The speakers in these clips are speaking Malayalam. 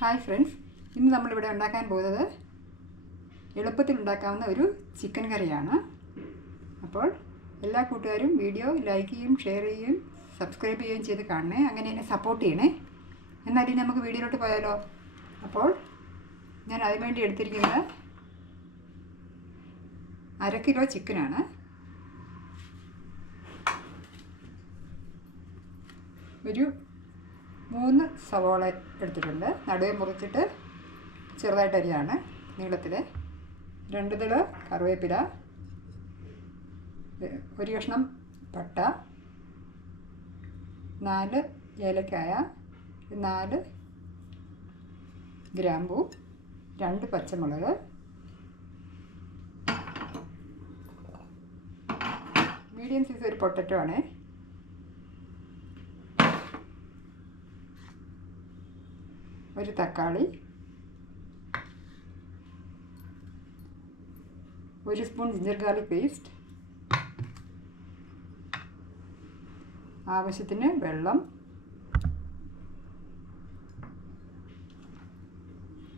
ഹായ് ഫ്രണ്ട്സ് ഇന്ന് നമ്മളിവിടെ ഉണ്ടാക്കാൻ പോകുന്നത് എളുപ്പത്തിൽ ഉണ്ടാക്കാവുന്ന ഒരു ചിക്കൻ കറിയാണ്. അപ്പോൾ എല്ലാ കൂട്ടുകാരും വീഡിയോ ലൈക്ക് ചെയ്യും ഷെയർ ചെയ്യും സബ്സ്ക്രൈബ് ചെയ്യുകയും ചെയ്ത് കാണണേ. അങ്ങനെ എന്നെ സപ്പോർട്ട് ചെയ്യണേ. എന്നാലും നമുക്ക് വീഡിയോയിലോട്ട് പോയാലോ? അപ്പോൾ ഞാൻ അതിനുവേണ്ടി എടുത്തിരിക്കുന്നത് അര കിലോ ചിക്കനാണ് ഒരു മൂന്ന് സവോള എടുത്തിട്ടുണ്ട്. നടുവെ മുറിച്ചിട്ട് ചെറുതായിട്ട് അരിയാണ്. നീളത്തിൽ രണ്ട് തിൾ കറിവേപ്പില ഒരു കഷ്ണം പട്ട നാല് ഏലക്കായ നാല് ഗ്രാമ്പു രണ്ട് പച്ചമുളക് മീഡിയം സൈസ് ഒരു പൊട്ടറ്റോ ആണേ ഒരു തക്കാളി. ഒരു സ്പൂൺ ജിഞ്ചർ ഗാർലിക് പേസ്റ്റ് ആവശ്യത്തിന് വെള്ളം.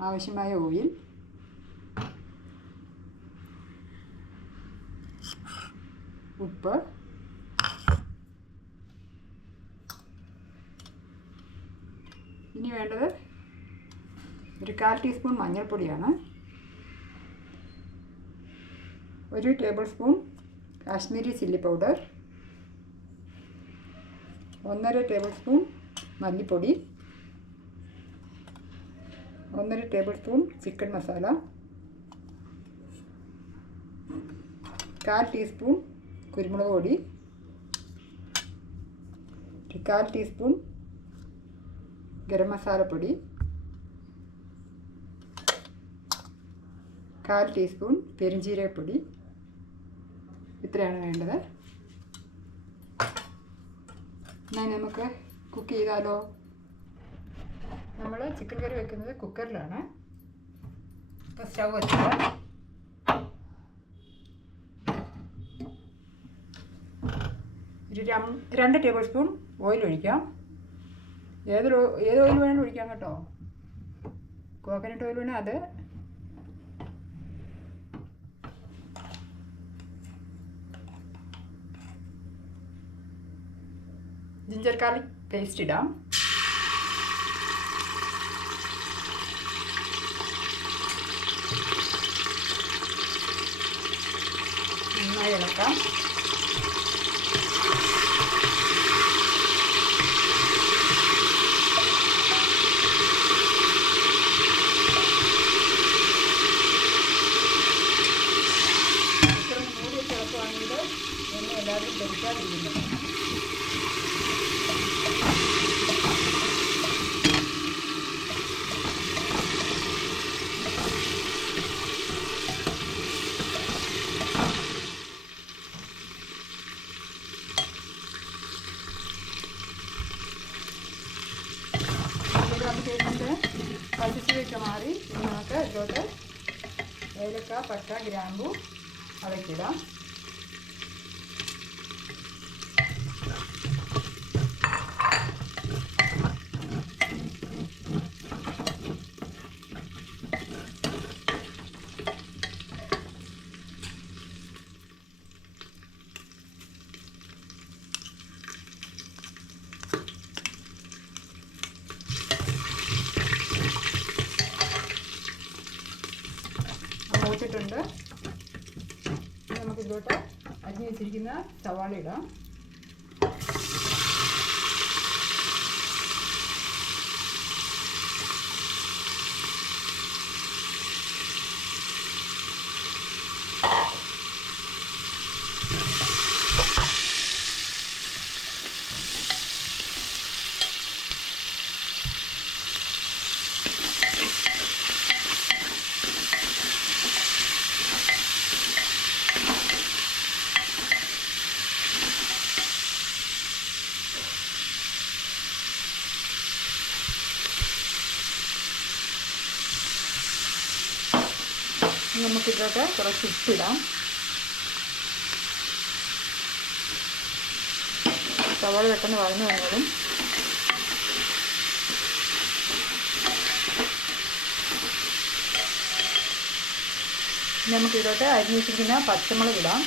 ആവശ്യമായ ഓയിൽ. ഉപ്പ്. ഇനി വേണ്ടത് ഒരു കാൽ ടീസ്പൂൺ മഞ്ഞൾപ്പൊടിയാണ്. ഒരു table spoon Kashmiri chilli powder. ഒന്നര ടേബിൾ സ്പൂൺ മല്ലിപ്പൊടി. ഒന്നര ടേബിൾ സ്പൂൺ ചിക്കൻ മസാല. കാൽ ടീസ്പൂൺ കുരുമുളക് പൊടി. കാൽ ടീസ്പൂൺ ഗരം മസാലപ്പൊടി കാൽ ടീസ്പൂൺ പെരുംജീരകപ്പൊടി ഇത്രയാണ് വേണ്ടത്. എന്നാൽ നമുക്ക് കുക്ക് ചെയ്താലോ? നമ്മൾ ചിക്കൻ കറി വെക്കുന്നത് കുക്കറിലാണ്. ഇപ്പോൾ സ്റ്റൗ വെച്ചത്. ഒരു രണ്ട് ടേബിൾ സ്പൂൺ ഓയിൽ ഒഴിക്കാം. ഏതൊരു ഏത് ഓയിൽ വേണമെങ്കിലും ഒഴിക്കാം കേട്ടോ. കോക്കനട്ട് ഓയിൽ വേണേൽ അത്. ജിഞ്ചർ ഗാർലിക് പേസ്റ്റ് ഇടാം. നന്നായി ഇളക്കാം. പട്ട ഗ്രാമ്പു അതൊക്കെ മൂത്തിട്ടുണ്ട് ഇനി നമുക്ക് ഇതിലോട്ട് അരിഞ്ഞ് വെച്ചിരിക്കുന്ന നമുക്കിതൊക്കെ കുറച്ച് ഇട്ടിടാം. സവാള പെട്ടെന്ന് വഴന്നു വന്നാലും നമുക്കിതൊക്കെ അരിഞ്ഞു വെച്ചിരിക്കുന്ന പച്ചമുളക് ഇടാം.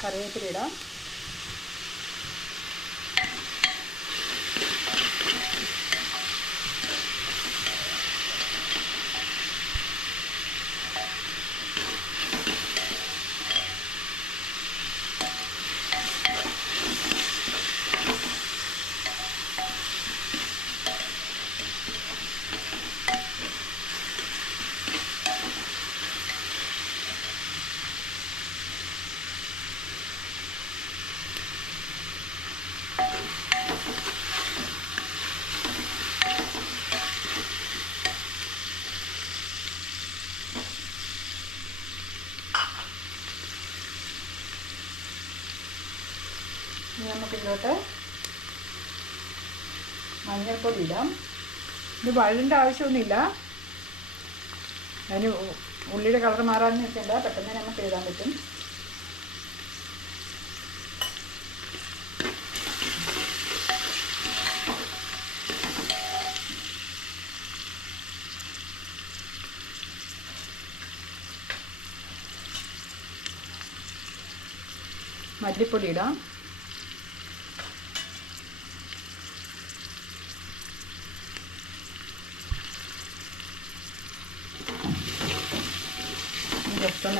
കറിവേപ്പില ഇതിലോട്ട് മഞ്ഞൾപ്പൊടി ഇടാം. ഇത് വഴണ്ട ആവശ്യമൊന്നുമില്ല. അതിന് ഉള്ളിയുടെ കളർ മാറാൻ നിൽക്കണ്ട പെട്ടെന്ന് നമുക്ക് എഴുതാൻ പറ്റും. മല്ലിപ്പൊടി ഇടാം.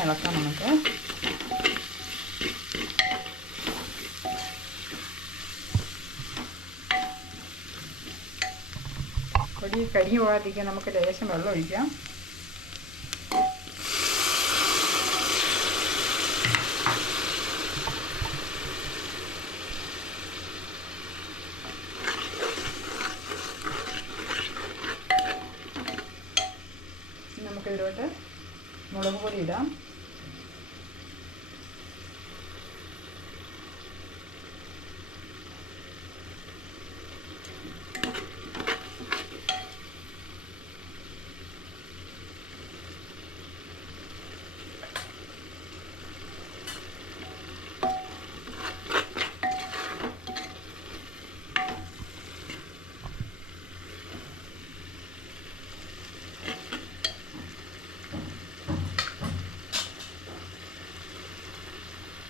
ഇളക്കാം നമുക്ക്. പൊടി കരിഞ്ഞു പോകാതിരിക്കാൻ നമുക്ക് ലേശം വെള്ളം ഒഴിക്കാം ഇനി നമുക്ക് ഇതിലോട്ട് മുളക് പൊടി ഇടാം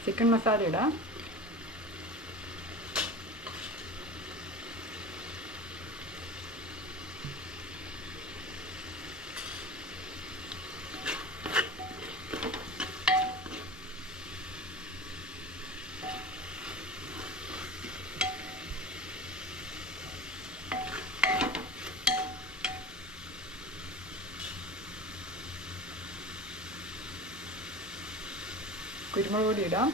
ചിക്കൻ മസാല ഇടാം. കുരുമുളക് പൊടി ഇടാം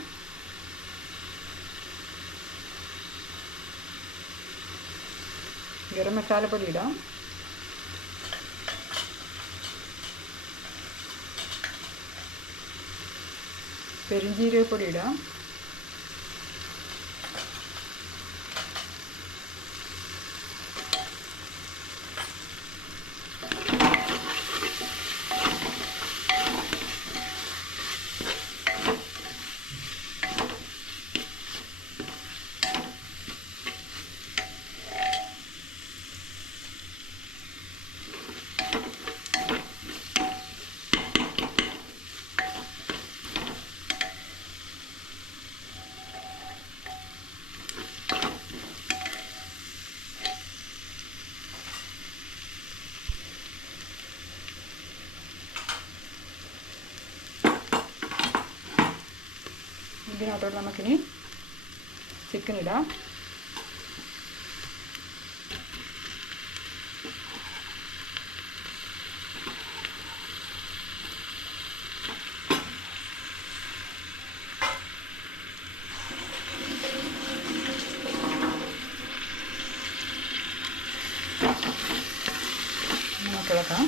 ഗരം മസാലപ്പൊടി ഇടാം പെരിഞ്ജീരകപ്പൊടി ഇടാം ഇതിനകത്തോട്ട് നമുക്കിനി ചിക്കൻ ഇടാം നമുക്ക് ഇളക്കാം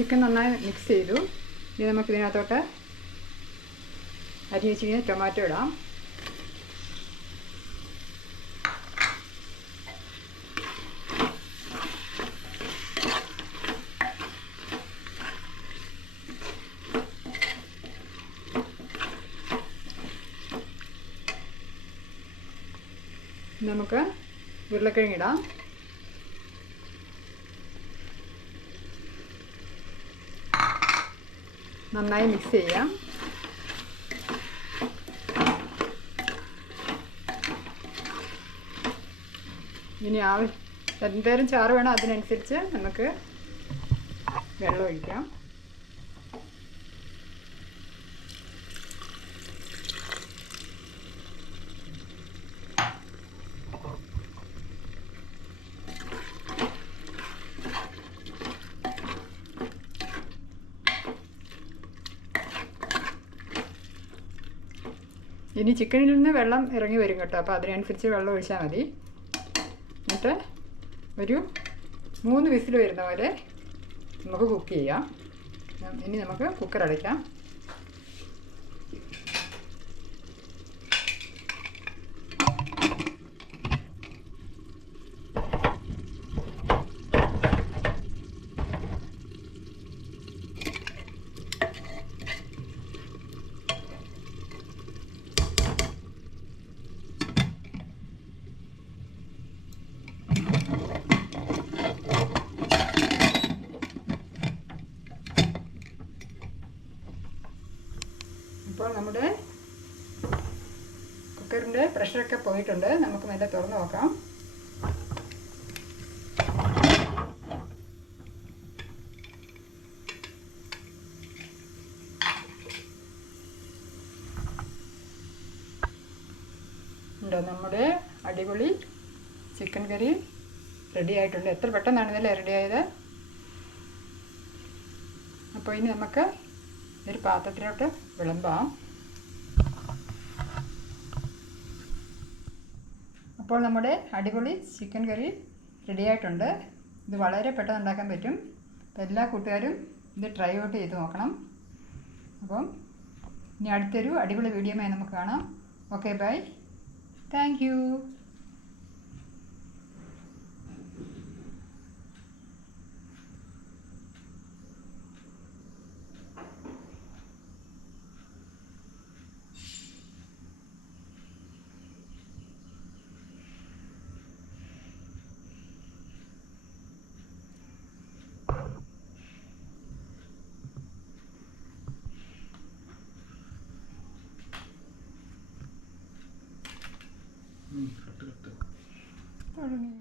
ചിക്കൻ നന്നായി മിക്സ് ചെയ്തു. ഇനി നമുക്ക് ഇതിനകത്തോട്ട് അരി വെച്ചിരിക്കുന്ന ടൊമാറ്റോ ഇടാം. നമുക്ക് ഉരുളക്കിഴങ്ങ് നന്നായി മിക്സ് ചെയ്യാം. ഇനി ആവശ്യം എന്തേലും ചാറ് വേണോ അതിനനുസരിച്ച് നമുക്ക് വെള്ളം ഒഴിക്കാം. ഇനി ചിക്കനിൽ നിന്ന് വെള്ളം ഇറങ്ങി വരും കേട്ടോ. അപ്പോൾ അതിനനുസരിച്ച് വെള്ളം ഒഴിച്ചാൽ മതി. എന്നിട്ട് ഒരു മൂന്ന് വിസിൽ വരുന്ന പോലെ നമുക്ക് കുക്ക് ചെയ്യാം. ഇനി നമുക്ക് കുക്കർ അടയ്ക്കാം ഇപ്പോൾ നമ്മുടെ കുക്കറിന്റെ പ്രഷറൊക്കെ പോയിട്ടുണ്ട്. നമുക്ക് മെല്ലെ തുറന്ന് നോക്കാം. നമ്മുടെ അടിപൊളി ചിക്കൻ കറി റെഡി ആയിട്ടുണ്ട്. എത്ര പെട്ടെന്നാണ് ഇതല്ലേ റെഡി ആയത്? അപ്പോൾ ഇനി നമുക്ക് ഒരു പാത്രത്തിലോട്ട് വിളമ്പാം. അപ്പോൾ നമ്മുടെ അടിപൊളി ചിക്കൻ കറി റെഡിയായിട്ടുണ്ട് ഇത് വളരെ പെട്ടെന്ന് ഉണ്ടാക്കാൻ പറ്റും. അപ്പോൾ എല്ലാ കൂട്ടുകാരും ഇത് ട്രൈ ഔട്ട് ചെയ്ത് നോക്കണം. അപ്പം ഇനി അടുത്തൊരു അടിപൊളി വീഡിയോമായി നമുക്ക് കാണാം. Okay bye thank るって。